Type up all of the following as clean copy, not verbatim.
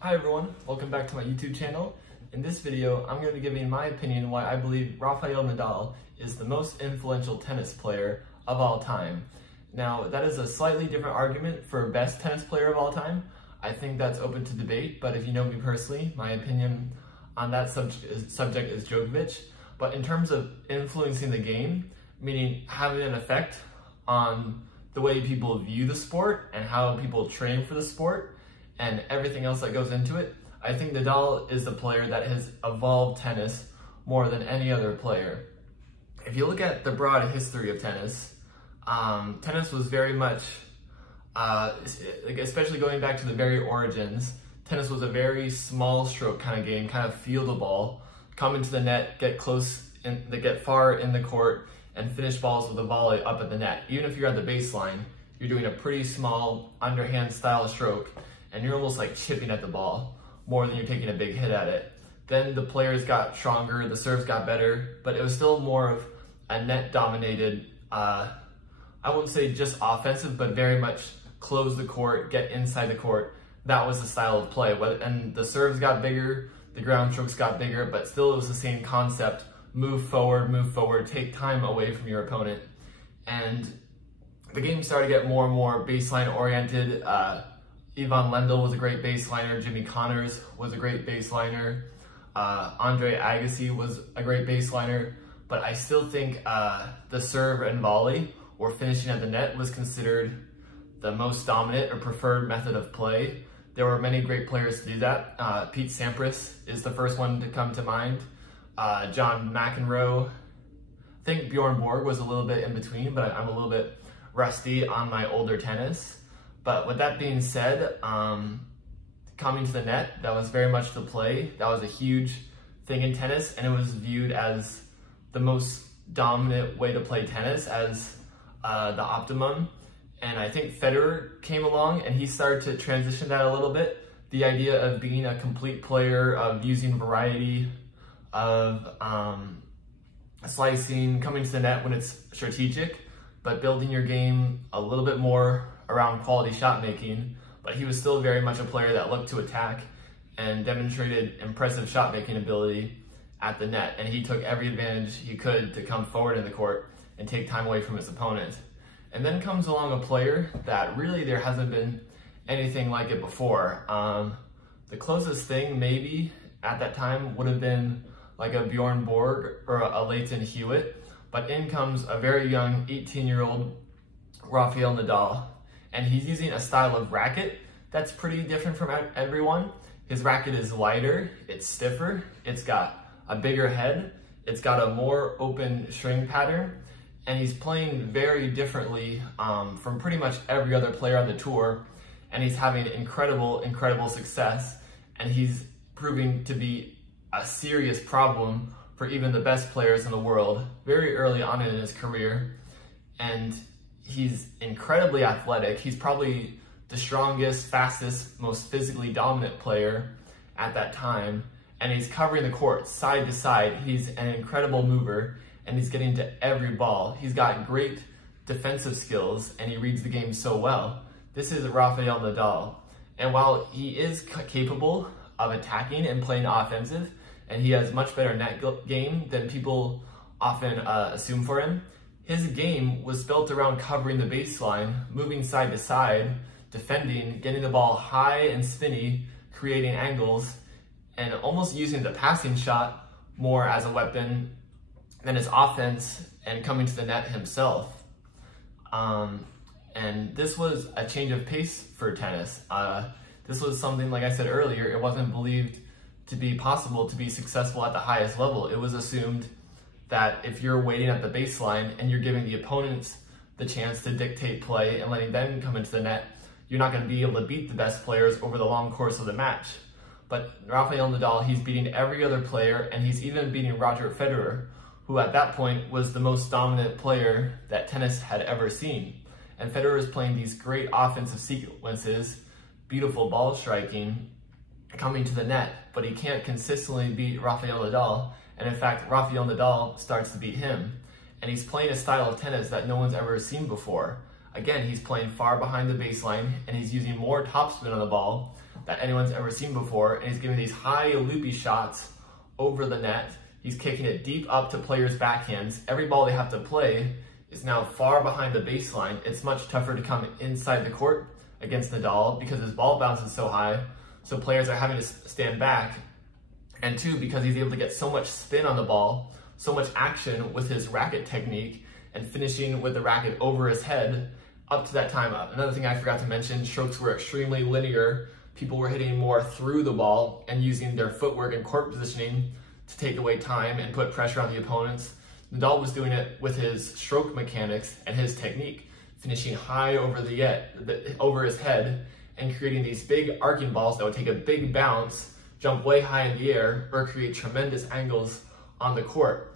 Hi everyone, welcome back to my YouTube channel. In this video, I'm going to be giving my opinion why I believe Rafael Nadal is the most influential tennis player of all time. Now, that is a slightly different argument for best tennis player of all time. I think that's open to debate, but if you know me personally, my opinion on that subject is Djokovic. But in terms of influencing the game, meaning having an effect on the way people view the sport and how people train for the sport and everything else that goes into it, I think Nadal is the player that has evolved tennis more than any other player. If you look at the broad history of tennis, tennis was very much, especially going back to the very origins, tennis was a very small stroke kind of game, kind of feel the ball, come into the net, get far in the court, and finish balls with a volley up at the net. Even if you're at the baseline, you're doing a pretty small underhand style stroke, and you're almost like chipping at the ball more than you're taking a big hit at it. Then the players got stronger, the serves got better, but it was still more of a net dominated, I wouldn't say just offensive, but very much close the court, get inside the court. That was the style of play. And the serves got bigger, the ground strokes got bigger, but still it was the same concept. Move forward, take time away from your opponent. And the game started to get more and more baseline oriented. Ivan Lendl was a great baseliner. Jimmy Connors was a great baseliner. Andre Agassi was a great baseliner. But I still think the serve and volley or finishing at the net was considered the most dominant or preferred method of play. There were many great players to do that. Pete Sampras is the first one to come to mind. John McEnroe. I think Bjorn Borg was a little bit in between, but I'm a little bit rusty on my older tennis. But with that being said, coming to the net, that was very much the play. That was a huge thing in tennis, and it was viewed as the most dominant way to play tennis, as the optimum. And I think Federer came along and he started to transition that a little bit. The idea of being a complete player, of using variety, of slicing, coming to the net when it's strategic, but building your game a little bit more around quality shot making. But he was still very much a player that looked to attack and demonstrated impressive shot making ability at the net. And he took every advantage he could to come forward in the court and take time away from his opponent. And then comes along a player that really there hasn't been anything like it before. The closest thing maybe at that time would have been like a Bjorn Borg or a Leighton Hewitt, but in comes a very young 18-year-old Rafael Nadal, and he's using a style of racket that's pretty different from everyone. His racket is lighter, it's stiffer, it's got a bigger head, it's got a more open string pattern, and he's playing very differently from pretty much every other player on the tour, and he's having incredible success, and he's proving to be a serious problem for even the best players in the world very early on in his career. And he's incredibly athletic. He's probably the strongest, fastest, most physically dominant player at that time, and he's covering the court side to side. He's an incredible mover, and he's getting to every ball. He's got great defensive skills, and he reads the game so well. This is Rafael Nadal, and while he is capable of attacking and playing offensive, and he has much better net game than people often assume for him, his game was built around covering the baseline, moving side to side, defending, getting the ball high and spinny, creating angles, and almost using the passing shot more as a weapon than his offense and coming to the net himself. And this was a change of pace for tennis. This was something, like I said earlier, it wasn't believed to be possible to be successful at the highest level. It was assumed that if you're waiting at the baseline and you're giving the opponents the chance to dictate play and letting them come into the net, you're not going to be able to beat the best players over the long course of the match. But Rafael Nadal, he's beating every other player, and he's even beating Roger Federer, who at that point was the most dominant player that tennis had ever seen. And Federer is playing these great offensive sequences, beautiful ball striking, coming to the net, but he can't consistently beat Rafael Nadal. And in fact, Rafael Nadal starts to beat him. And he's playing a style of tennis that no one's ever seen before. Again, he's playing far behind the baseline, and he's using more topspin on the ball, that anyone's ever seen before, and he's giving these high loopy shots over the net. He's kicking it deep up to players' backhands. Every ball they have to play is now far behind the baseline. It's much tougher to come inside the court against Nadal because his ball bounces so high, so players are having to stand back. And two, because he's able to get so much spin on the ball, so much action with his racket technique, and finishing with the racket over his head up to that time up. Another thing I forgot to mention, strokes were extremely linear. People were hitting more through the ball and using their footwork and court positioning to take away time and put pressure on the opponents. Nadal was doing it with his stroke mechanics and his technique, finishing high over his head and creating these big arcing balls that would take a big bounce, jump way high in the air, or create tremendous angles on the court.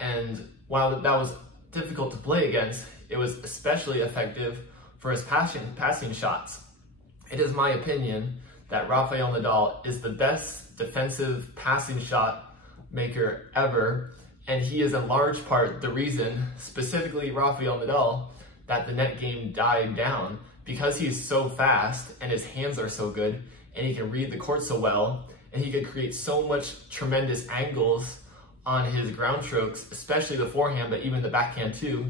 And while that was difficult to play against, it was especially effective for his passing shots. It is my opinion that Rafael Nadal is the best defensive passing shot maker ever, and he is in large part the reason, specifically Rafael Nadal, that the net game died down, because he's so fast and his hands are so good and he can read the court so well, and he could create so much tremendous angles on his ground strokes, especially the forehand, but even the backhand too.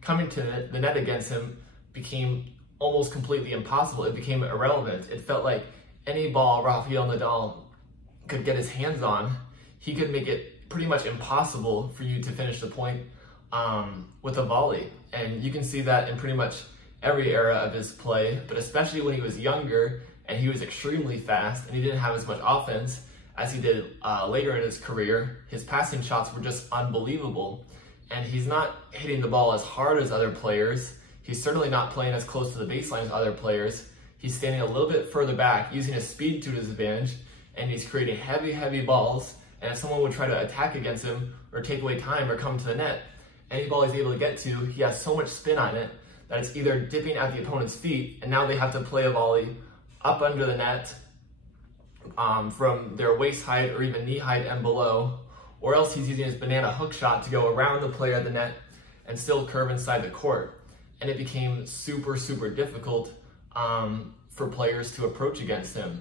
Coming to the net against him became almost completely impossible. It became irrelevant. It felt like any ball Rafael Nadal could get his hands on, he could make it pretty much impossible for you to finish the point with a volley. And you can see that in pretty much every era of his play, but especially when he was younger and he was extremely fast and he didn't have as much offense as he did later in his career. His passing shots were just unbelievable. And he's not hitting the ball as hard as other players. He's certainly not playing as close to the baseline as other players. He's standing a little bit further back, using his speed to his advantage, and he's creating heavy balls. And if someone would try to attack against him or take away time or come to the net, any ball he's able to get to, he has so much spin on it that it's either dipping at the opponent's feet, and now they have to play a volley up under the net from their waist height or even knee height and below, or else he's using his banana hook shot to go around the player at the net and still curve inside the court. And it became super difficult for players to approach against him.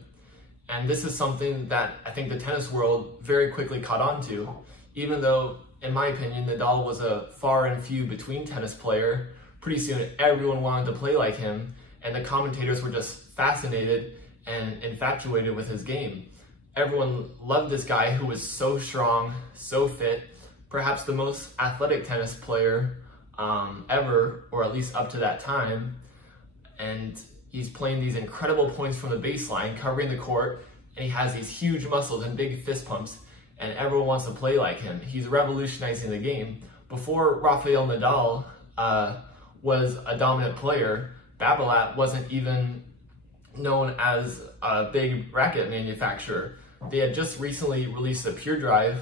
And this is something that I think the tennis world very quickly caught on to, even though, in my opinion, Nadal was a far and few between tennis player. Pretty soon everyone wanted to play like him, and the commentators were just fascinated and infatuated with his game. Everyone loved this guy who was so strong, so fit, perhaps the most athletic tennis player ever, or at least up to that time. And he's playing these incredible points from the baseline, covering the court, and he has these huge muscles and big fist pumps, and everyone wants to play like him. He's revolutionizing the game. Before Rafael Nadal was a dominant player, Babolat wasn't even known as a big racket manufacturer. They had just recently released a Pure Drive,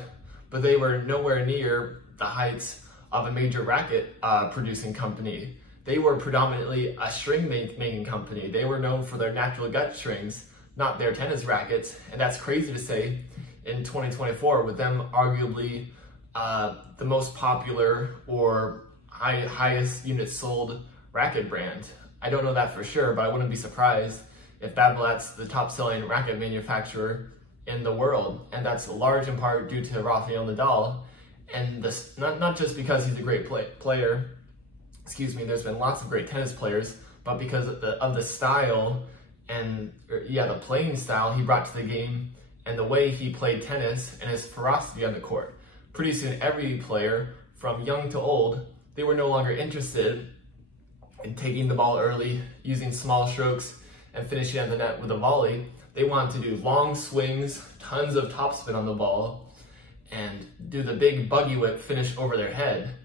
but they were nowhere near the heights of a major racket producing company. They were predominantly a string making company. They were known for their natural gut strings, not their tennis rackets. And that's crazy to say in 2024, with them arguably the most popular or highest unit sold racket brand. I don't know that for sure, but I wouldn't be surprised if Babolat's the top selling racket manufacturer in the world. And that's large in part due to Rafael Nadal. And this, not just because he's a great player, there's been lots of great tennis players, but because of the style and the playing style he brought to the game and the way he played tennis and his ferocity on the court. Pretty soon every player, from young to old, they were no longer interested in taking the ball early, using small strokes, and finishing on the net with a volley. They wanted to do long swings, tons of topspin on the ball, and do the big buggy whip finish over their head.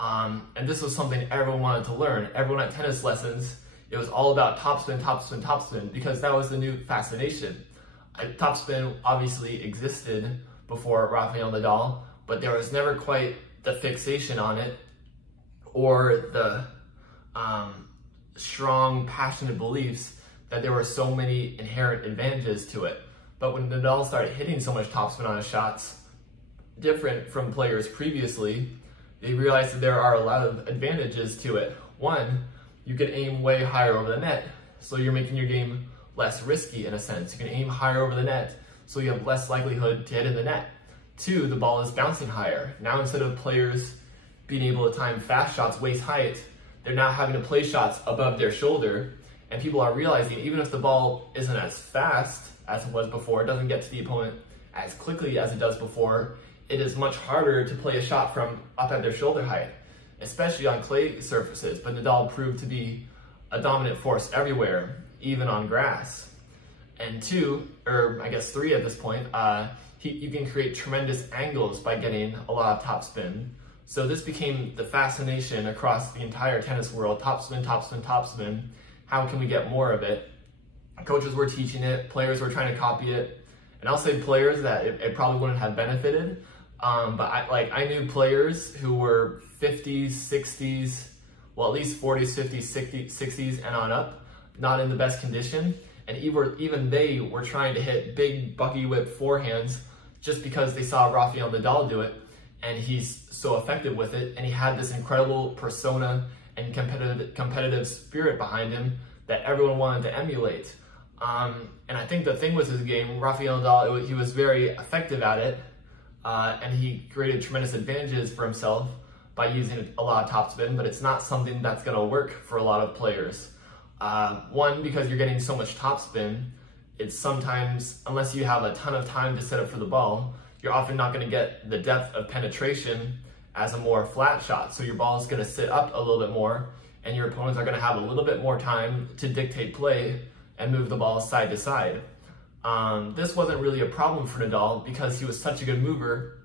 And this was something everyone wanted to learn. Everyone at tennis lessons, it was all about topspin, because that was the new fascination. Topspin obviously existed before Rafael Nadal, but there was never quite the fixation on it or the strong, passionate beliefs that there were so many inherent advantages to it. But when Nadal started hitting so much topspin on his shots, different from players previously, they realized that there are a lot of advantages to it. One, you can aim way higher over the net, so you're making your game less risky in a sense. You can aim higher over the net, so you have less likelihood to hit in the net. 2, the ball is bouncing higher. Now instead of players being able to time fast shots waist height, they're now having to play shots above their shoulder, and people are realizing even if the ball isn't as fast as it was before, it doesn't get to the opponent as quickly as it does before, it is much harder to play a shot from up at their shoulder height, especially on clay surfaces. But Nadal proved to be a dominant force everywhere, even on grass. And 2, or I guess 3 at this point, you can create tremendous angles by getting a lot of topspin. So this became the fascination across the entire tennis world: topspin, topspin, topspin. How can we get more of it? Coaches were teaching it, players were trying to copy it, and I'll say players that it probably wouldn't have benefited. But I knew players who were 50s, 60s, well, at least 40s, 50s, 60s, and on up, not in the best condition. And even they were trying to hit big bucky whip forehands just because they saw Rafael Nadal do it, and he's so effective with it, and he had this incredible persona and competitive spirit behind him that everyone wanted to emulate. And I think the thing with his game, Rafael Nadal, he was very effective at it, and he created tremendous advantages for himself by using a lot of topspin, but it's not something that's going to work for a lot of players. One, because you're getting so much topspin, it's sometimes, unless you have a ton of time to set up for the ball, you're often not going to get the depth of penetration as a more flat shot. So your ball is going to sit up a little bit more, and your opponents are going to have a little bit more time to dictate play and move the ball side to side. This wasn't really a problem for Nadal because he was such a good mover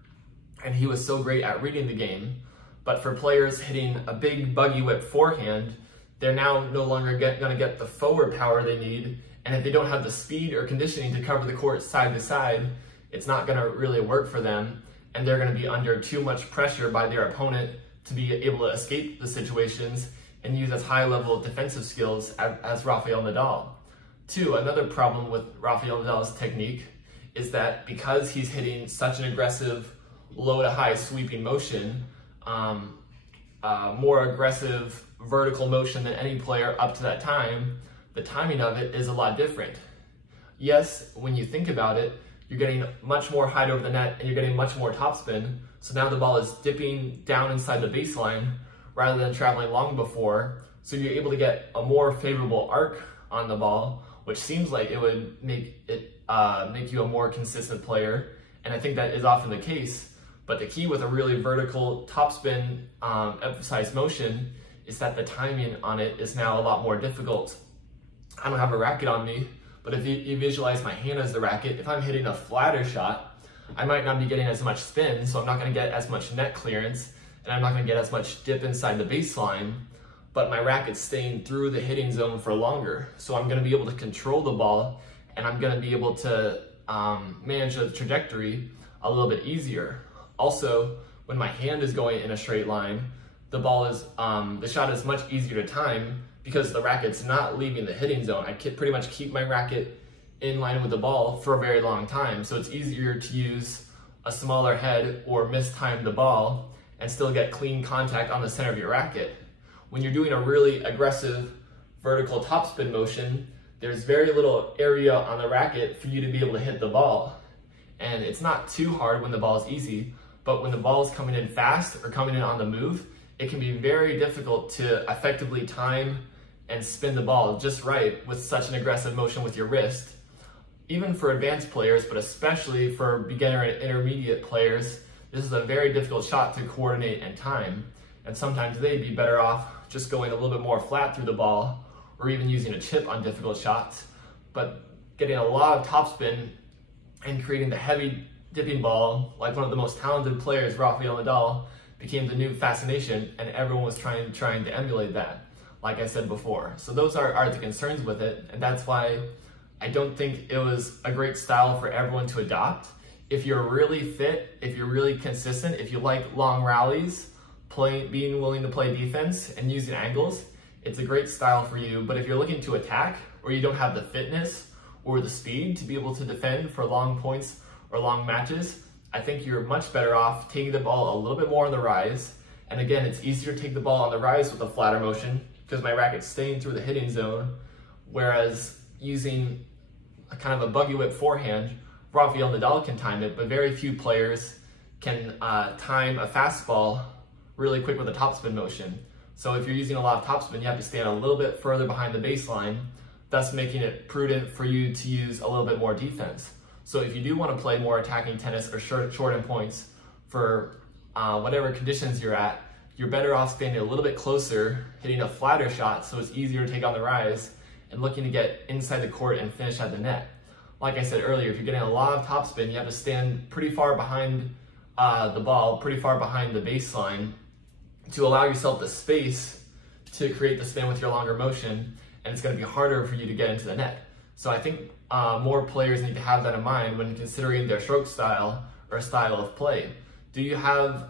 and he was so great at reading the game. But for players hitting a big buggy whip forehand, they're now no longer going to get the forward power they need, and if they don't have the speed or conditioning to cover the court side to side, it's not going to really work for them, and they're going to be under too much pressure by their opponent to be able to escape the situations and use as high level defensive skills as Rafael Nadal. 2, another problem with Rafael Nadal's technique is that because he's hitting such an aggressive low to high sweeping motion, more aggressive vertical motion than any player up to that time, the timing of it is a lot different. Yes, when you think about it, you're getting much more height over the net and you're getting much more topspin, so now the ball is dipping down inside the baseline rather than traveling long before, so you're able to get a more favorable arc on the ball, which seems like it would make you a more consistent player, and I think that is often the case. But the key with a really vertical topspin emphasized motion is that the timing on it is now a lot more difficult. I don't have a racket on me, but if you visualize my hand as the racket, if I'm hitting a flatter shot, I might not be getting as much spin, so I'm not going to get as much net clearance, and I'm not going to get as much dip inside the baseline, but my racket's staying through the hitting zone for longer. So I'm going to be able to control the ball, and I'm going to be able to manage the trajectory a little bit easier. Also, when my hand is going in a straight line, the shot is much easier to time because the racket's not leaving the hitting zone. I can pretty much keep my racket in line with the ball for a very long time, so it's easier to use a smaller head or mistime the ball and still get clean contact on the center of your racket. When you're doing a really aggressive vertical topspin motion, there's very little area on the racket for you to be able to hit the ball. And it's not too hard when the ball is easy, but when the ball is coming in fast or coming in on the move, it can be very difficult to effectively time and spin the ball just right with such an aggressive motion with your wrist. Even for advanced players, but especially for beginner and intermediate players, this is a very difficult shot to coordinate and time. And sometimes they'd be better off just going a little bit more flat through the ball or even using a chip on difficult shots. But getting a lot of topspin and creating the heavy dipping ball, like one of the most talented players, Rafael Nadal, became the new fascination, and everyone was trying to emulate that, like I said before. So those are the concerns with it, and that's why I don't think it was a great style for everyone to adopt. If you're really fit, if you're really consistent, if you like long rallies, being willing to play defense and using angles, it's a great style for you. But if you're looking to attack, or you don't have the fitness or the speed to be able to defend for long points or long matches, I think you're much better off taking the ball a little bit more on the rise. And again, it's easier to take the ball on the rise with a flatter motion because my racket's staying through the hitting zone, whereas using a kind of a buggy whip forehand, Rafael Nadal can time it, but very few players can time a fastball really quick with a topspin motion. So if you're using a lot of topspin, you have to stand a little bit further behind the baseline, thus making it prudent for you to use a little bit more defense. So if you do want to play more attacking tennis or shorten points for whatever conditions you're at, you're better off standing a little bit closer, hitting a flatter shot so it's easier to take on the rise, and looking to get inside the court and finish at the net. Like I said earlier, if you're getting a lot of topspin, you have to stand pretty far behind the ball, pretty far behind the baseline to allow yourself the space to create the spin with your longer motion, and it's going to be harder for you to get into the net. So I think more players need to have that in mind when considering their stroke style or style of play. Do you have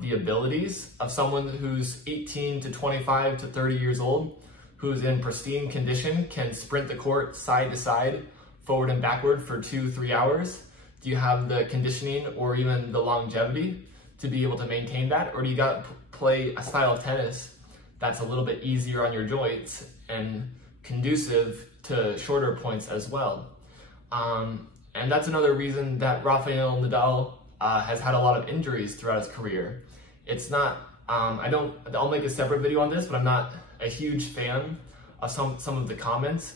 the abilities of someone who's 18 to 25 to 30 years old, who's in pristine condition, can sprint the court side to side, forward and backward for 2-3 hours? Do you have the conditioning or even the longevity to be able to maintain that? Or do you got to play a style of tennis that's a little bit easier on your joints and conducive to shorter points as well? And that's another reason that Rafael Nadal has had a lot of injuries throughout his career. It's not, I'll make a separate video on this, but I'm not a huge fan of some of the comments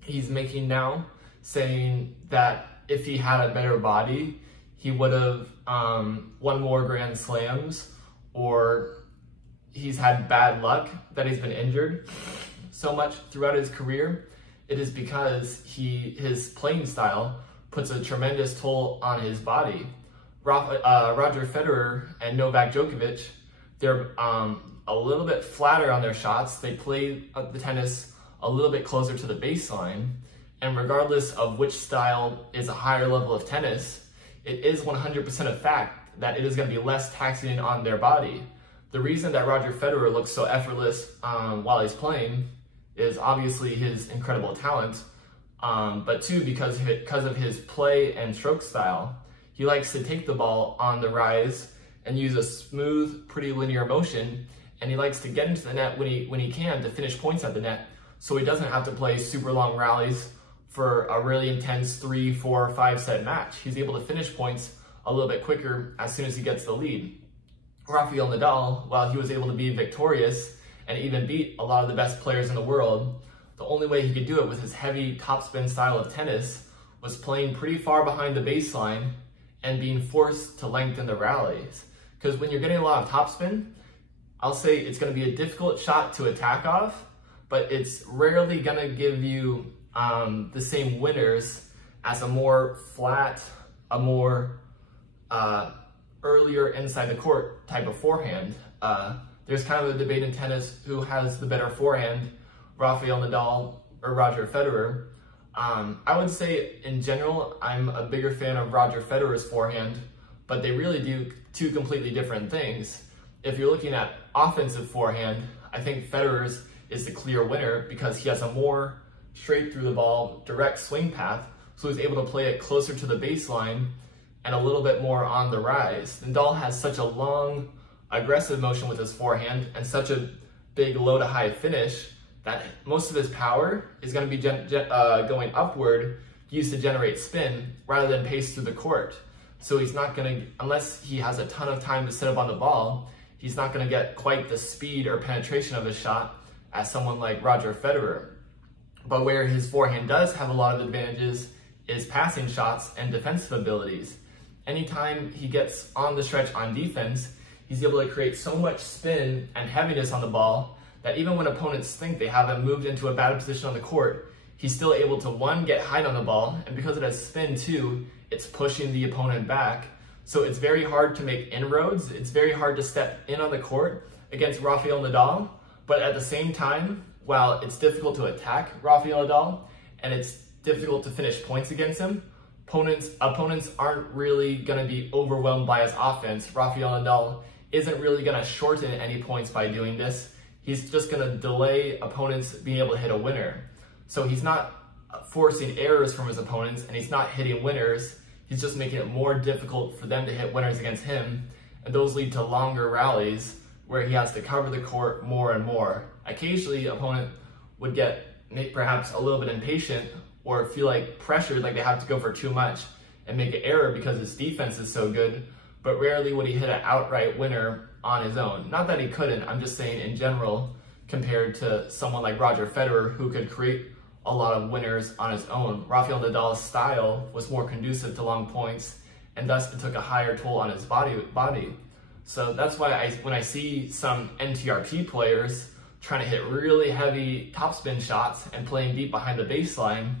he's making now, saying that if he had a better body, he would have won more Grand Slams, or he's had bad luck that he's been injured so much throughout his career. It is because his playing style puts a tremendous toll on his body. Roger Federer and Novak Djokovic, they're a little bit flatter on their shots. They play the tennis a little bit closer to the baseline. And regardless of which style is a higher level of tennis, it is 100% a fact that it is going to be less taxing on their body. The reason that Roger Federer looks so effortless while he's playing is obviously his incredible talent, but two, because of his play and stroke style. He likes to take the ball on the rise and use a smooth, pretty linear motion, and he likes to get into the net when he can to finish points at the net, so he doesn't have to play super long rallies for a really intense 3, 4, 5 set match. He's able to finish points a little bit quicker as soon as he gets the lead. Rafael Nadal, while he was able to be victorious and even beat a lot of the best players in the world, the only way he could do it with his heavy topspin style of tennis was playing pretty far behind the baseline and being forced to lengthen the rallies. Because when you're getting a lot of topspin, I'll say it's going to be a difficult shot to attack off, but it's rarely going to give you the same winners as a more flat, a more earlier inside the court type of forehand. There's kind of a debate in tennis who has the better forehand, Rafael Nadal or Roger Federer. I would say in general, I'm a bigger fan of Roger Federer's forehand, but they really do two completely different things. If you're looking at offensive forehand, I think Federer's is the clear winner because he has a more straight through the ball, direct swing path, so he's able to play it closer to the baseline and a little bit more on the rise. Nadal has such a long, aggressive motion with his forehand and such a big low to high finish that most of his power is going to be going upward, used to generate spin rather than pace through the court. So he's not going to, unless he has a ton of time to set up on the ball, he's not going to get quite the speed or penetration of his shot as someone like Roger Federer. But where his forehand does have a lot of advantages is passing shots and defensive abilities. Anytime he gets on the stretch on defense, he's able to create so much spin and heaviness on the ball that even when opponents think they have him moved into a bad position on the court, he's still able to, one, get height on the ball, and because it has spin too, it's pushing the opponent back. So it's very hard to make inroads. It's very hard to step in on the court against Rafael Nadal, but at the same time, while it's difficult to attack Rafael Nadal and it's difficult to finish points against him, opponents aren't really going to be overwhelmed by his offense. Rafael Nadal isn't really going to shorten any points by doing this. He's just going to delay opponents being able to hit a winner. So he's not forcing errors from his opponents and he's not hitting winners. He's just making it more difficult for them to hit winners against him. And those lead to longer rallies where he has to cover the court more and more. Occasionally, opponent would get perhaps a little bit impatient or feel like pressured, like they have to go for too much and make an error because his defense is so good, but rarely would he hit an outright winner on his own. Not that he couldn't, I'm just saying in general, compared to someone like Roger Federer, who could create a lot of winners on his own. Rafael Nadal's style was more conducive to long points, and thus it took a higher toll on his body. So that's why when I see some NTRT players trying to hit really heavy topspin shots and playing deep behind the baseline,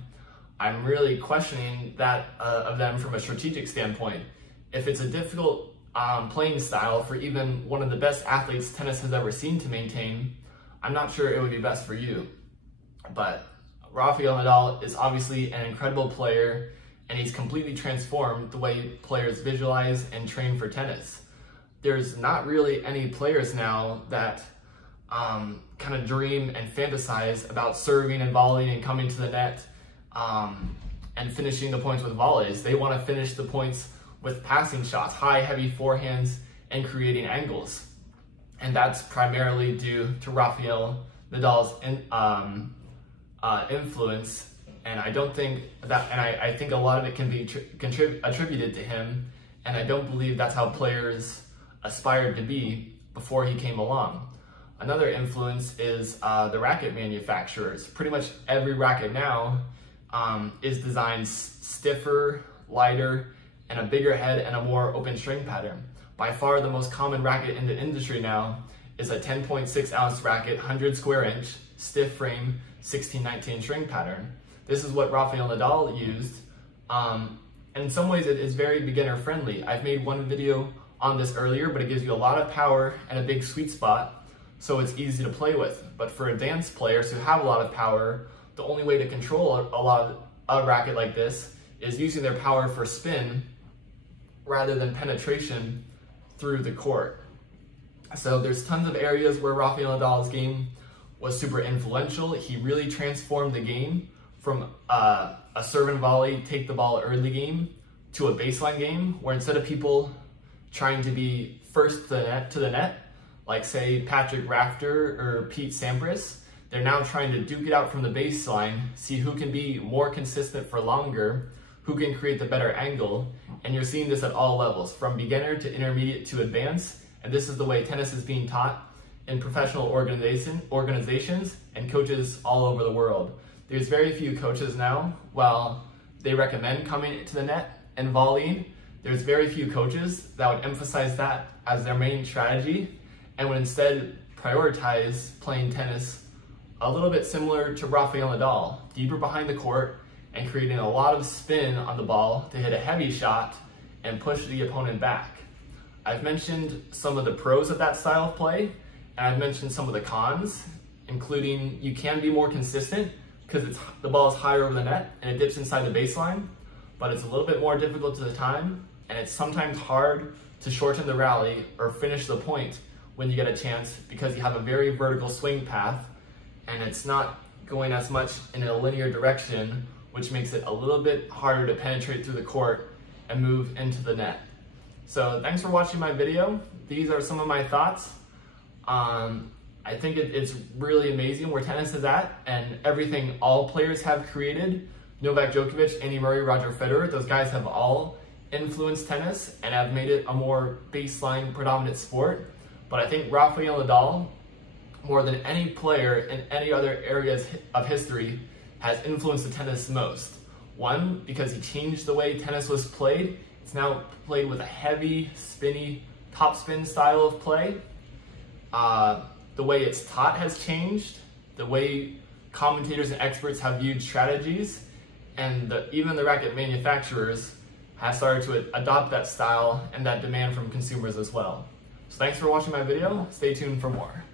I'm really questioning that of them from a strategic standpoint. If it's a difficult playing style for even one of the best athletes tennis has ever seen to maintain, I'm not sure it would be best for you. But Rafael Nadal is obviously an incredible player, and he's completely transformed the way players visualize and train for tennis. There's not really any players now that kind of dream and fantasize about serving and volleying and coming to the net and finishing the points with volleys. They want to finish the points with passing shots, high, heavy forehands, and creating angles. And that's primarily due to Rafael Nadal's influence. And I don't think that, and I think a lot of it can be attributed to him. And I don't believe that's how players aspired to be before he came along. Another influence is the racket manufacturers. Pretty much every racket now is designed stiffer, lighter, and a bigger head and a more open string pattern. By far the most common racket in the industry now is a 10.6 ounce racket, 100 square inch, stiff frame, 16-19 string pattern. This is what Rafael Nadal used. And in some ways it is very beginner friendly. I've made one video on this earlier, but it gives you a lot of power and a big sweet spot, so it's easy to play with. But for advanced players who have a lot of power, the only way to control a racket like this is using their power for spin rather than penetration through the court. So there's tons of areas where Rafael Nadal's game was super influential. He really transformed the game from a serve and volley, take the ball early game to a baseline game where instead of people trying to be first to the net, like say Patrick Rafter or Pete Sampras, they're now trying to duke it out from the baseline, see who can be more consistent for longer, who can create the better angle. And you're seeing this at all levels, from beginner to intermediate to advanced. And this is the way tennis is being taught in professional organizations and coaches all over the world. There's very few coaches now, while they recommend coming to the net and volleying, there's very few coaches that would emphasize that as their main strategy and would instead prioritize playing tennis a little bit similar to Rafael Nadal, deeper behind the court and creating a lot of spin on the ball to hit a heavy shot and push the opponent back. I've mentioned some of the pros of that style of play, and I've mentioned some of the cons, including you can be more consistent because the ball is higher over the net and it dips inside the baseline, but it's a little bit more difficult to the time, and it's sometimes hard to shorten the rally or finish the point when you get a chance because you have a very vertical swing path and it's not going as much in a linear direction, which makes it a little bit harder to penetrate through the court and move into the net. So thanks for watching my video. These are some of my thoughts. I think it's really amazing where tennis is at and everything all players have created. Novak Djokovic, Andy Murray, Roger Federer, those guys have all influenced tennis and have made it a more baseline predominant sport. But I think Rafael Nadal, more than any player in any other areas of history, has influenced the tennis most. One, because he changed the way tennis was played. It's now played with a heavy, spinny, topspin style of play. The way it's taught has changed. The way commentators and experts have viewed strategies, and even the racket manufacturers have started to adopt that style and that demand from consumers as well. So thanks for watching my video. Stay tuned for more.